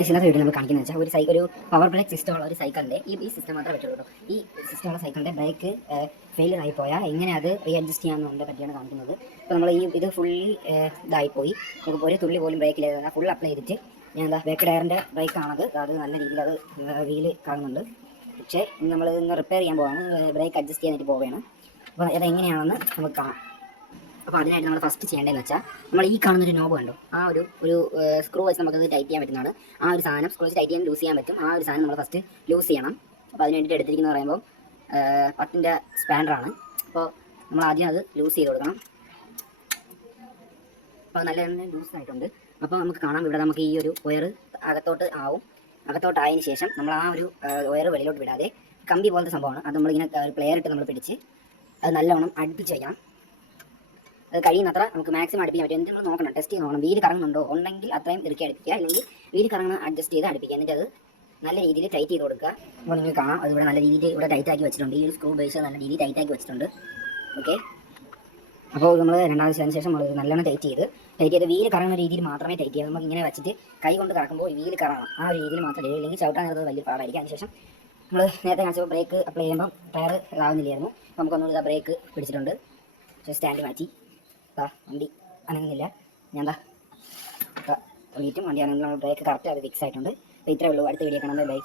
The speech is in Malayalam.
ഇന്നത്തെ വീഡിയോ നമ്മൾ കാണിക്കുന്നത് വെച്ചാൽ ഒരു പവർ ബ്രേക്ക് സിസ്റ്റം ഉള്ള ഒരു സൈക്കിളിൻ്റെ ഈ സിസ്റ്റം മാത്രമേ പറ്റുള്ളൂ. ഈ സിസ്റ്റമുള്ള സൈക്കിളിൻ്റെ ബ്രേക്ക് ഫെയിലിയർ ആയിപ്പോയാൽ എങ്ങനെ അത് റീ അഡ്ജസ്റ്റ് ചെയ്യാമെന്നതിനെ പറ്റിയാണ് കാണിക്കുന്നത്. ഇപ്പോൾ നമ്മൾ ഇത് ഫുള്ളി ഇതായിപ്പോയി, നമുക്ക് ഒരു തുള്ളി പോലും ബ്രേക്കില്ല, ഫുൾ അപ്ലൈ ചെയ്തിട്ട് ഞാൻ ബാക്ക് ടയറിൻ്റെ ബ്രേക്കാണത്, അത് നല്ല രീതിയിൽ അത് വീല് കാണുന്നുണ്ട്. പക്ഷേ നമ്മൾ ഇന്ന് റിപ്പയർ ചെയ്യാൻ പോവാണ്, ബ്രേക്ക് അഡ്ജസ്റ്റ് ചെയ്യാനായിട്ട് പോവുകയാണ്. അപ്പോൾ അതെങ്ങനെയാണെന്ന് നമുക്ക് കാണാം. അപ്പോൾ അതിനായിട്ട് നമ്മൾ ഫസ്റ്റ് ചെയ്യേണ്ടതെന്ന് വെച്ചാൽ നമ്മൾ ഈ കാണുന്നൊരു നോബ് കണ്ടോ, ആ ഒരു സ്ക്രൂ വെച്ച് നമുക്കത് ടൈറ്റ് ചെയ്യാൻ പറ്റുന്നതാണ്. ആ ഒരു സാധനം സ്ക്രൂ വെച്ച് ടൈറ്റ് ചെയ്യാൻ ലൂസ് ചെയ്യാൻ പറ്റും. ആ ഒരു സാധനം നമ്മൾ ഫസ്റ്റ് ലൂസ് ചെയ്യണം. അപ്പോൾ അതിന് വേണ്ടിയിട്ട് എടുത്തിരിക്കുന്നത് പറയുമ്പോൾ 10-ൻ്റെ സ്പാൻഡറാണ്. അപ്പോൾ നമ്മൾ ആദ്യം അത് ലൂസ് ചെയ്ത് കൊടുക്കണം. അപ്പോൾ നല്ല ലൂസ് ആയിട്ടുണ്ട്. അപ്പോൾ നമുക്ക് കാണാം ഇവിടെ നമുക്ക് ഈ ഒരു വയർ അകത്തോട്ടായതിന് ശേഷം നമ്മൾ ആ ഒരു വയർ വെളിയിലോട്ട് വിടാതെ കമ്പി പോലത്തെ സംഭവമാണ്, അത് നമ്മളിങ്ങനെ ഒരു പ്ലെയർ ഇട്ട് നമ്മൾ പിടിച്ച് അത് നല്ലവണ്ണം അടുപ്പിച്ച് വയ്ക്കണം. അത് കഴിയുന്നത്ര നമുക്ക് മാക്സിമം അടുപ്പിക്കാൻ പറ്റും. എന്നിട്ട് നമ്മൾ നോക്കണം, ടെസ്റ്റ് ചെയ്ത് നോക്കണം വീല് കറങ്ങുന്നുണ്ടോ, ഉണ്ടെങ്കിൽ അത്രയും ഇറുക്കി അടുപ്പിക്കുക, അല്ലെങ്കിൽ വീല് കറങ്ങുന്ന അഡ്ജസ്റ്റ് ചെയ്ത് അടുപ്പിക്കുക. എന്നിട്ട് അത് നല്ല രീതിയിൽ ടൈറ്റ് ചെയ്ത് കൊടുക്കുക. അപ്പോൾ നിങ്ങൾ കാണാം അത് ഇവിടെ നല്ല രീതിയിൽ ഇവിടെ ടൈറ്റ് ആക്കി വെച്ചിട്ടുണ്ട്. ഈ ഒരു സ്ക്രൂ ബേസ് നല്ല രീതിയിൽ ടൈറ്റ് ആക്കി വെച്ചിട്ടുണ്ട്. ഓക്കെ, അപ്പോൾ നമ്മൾ രണ്ടാമത് ശേഷം നമ്മൾ നല്ലോണം ടൈറ്റ് ചെയ്ത് വീല് കറങ്ങുന്ന രീതിയിൽ മാത്രമേ ടൈറ്റ് ചെയ്യുക. നമുക്ക് ഇങ്ങനെ വെച്ചിട്ട് കൈ കൊണ്ട് കറക്കുമ്പോൾ ഈ വീല് കറങ്ങണം, ആ ഒരു രീതിയിൽ മാത്രമേ ഇടൂ, ഇല്ലെങ്കിൽ ചവിട്ടാൻ നേരത്തെ വലിയ പാടായിരിക്കും. അതിനുശേഷം നമ്മൾ നേരത്തെ കാണിച്ചപ്പോൾ ബ്രേക്ക് അപ്ലൈ ചെയ്യുമ്പോൾ ടയർ ഇതാവുന്നില്ലായിരുന്നു. അപ്പോൾ നമുക്കൊന്നുകൂടി ബ്രേക്ക് പിടിച്ചിട്ടുണ്ട്. സ്റ്റാൻഡ് മാറ്റി വണ്ടി അനങ്ങുന്നില്ല. ഞാൻ വണ്ടിയിട്ടും വണ്ടി അനങ്ങുന്ന ബ്രേക്ക് കറക്റ്റ് അത് ഫിക്സ് ആയിട്ടുണ്ട്. അപ്പോൾ ഇത്രയേ ഉള്ളൂ. അടുത്ത വീഡിയോ കാണാൻ ബൈ.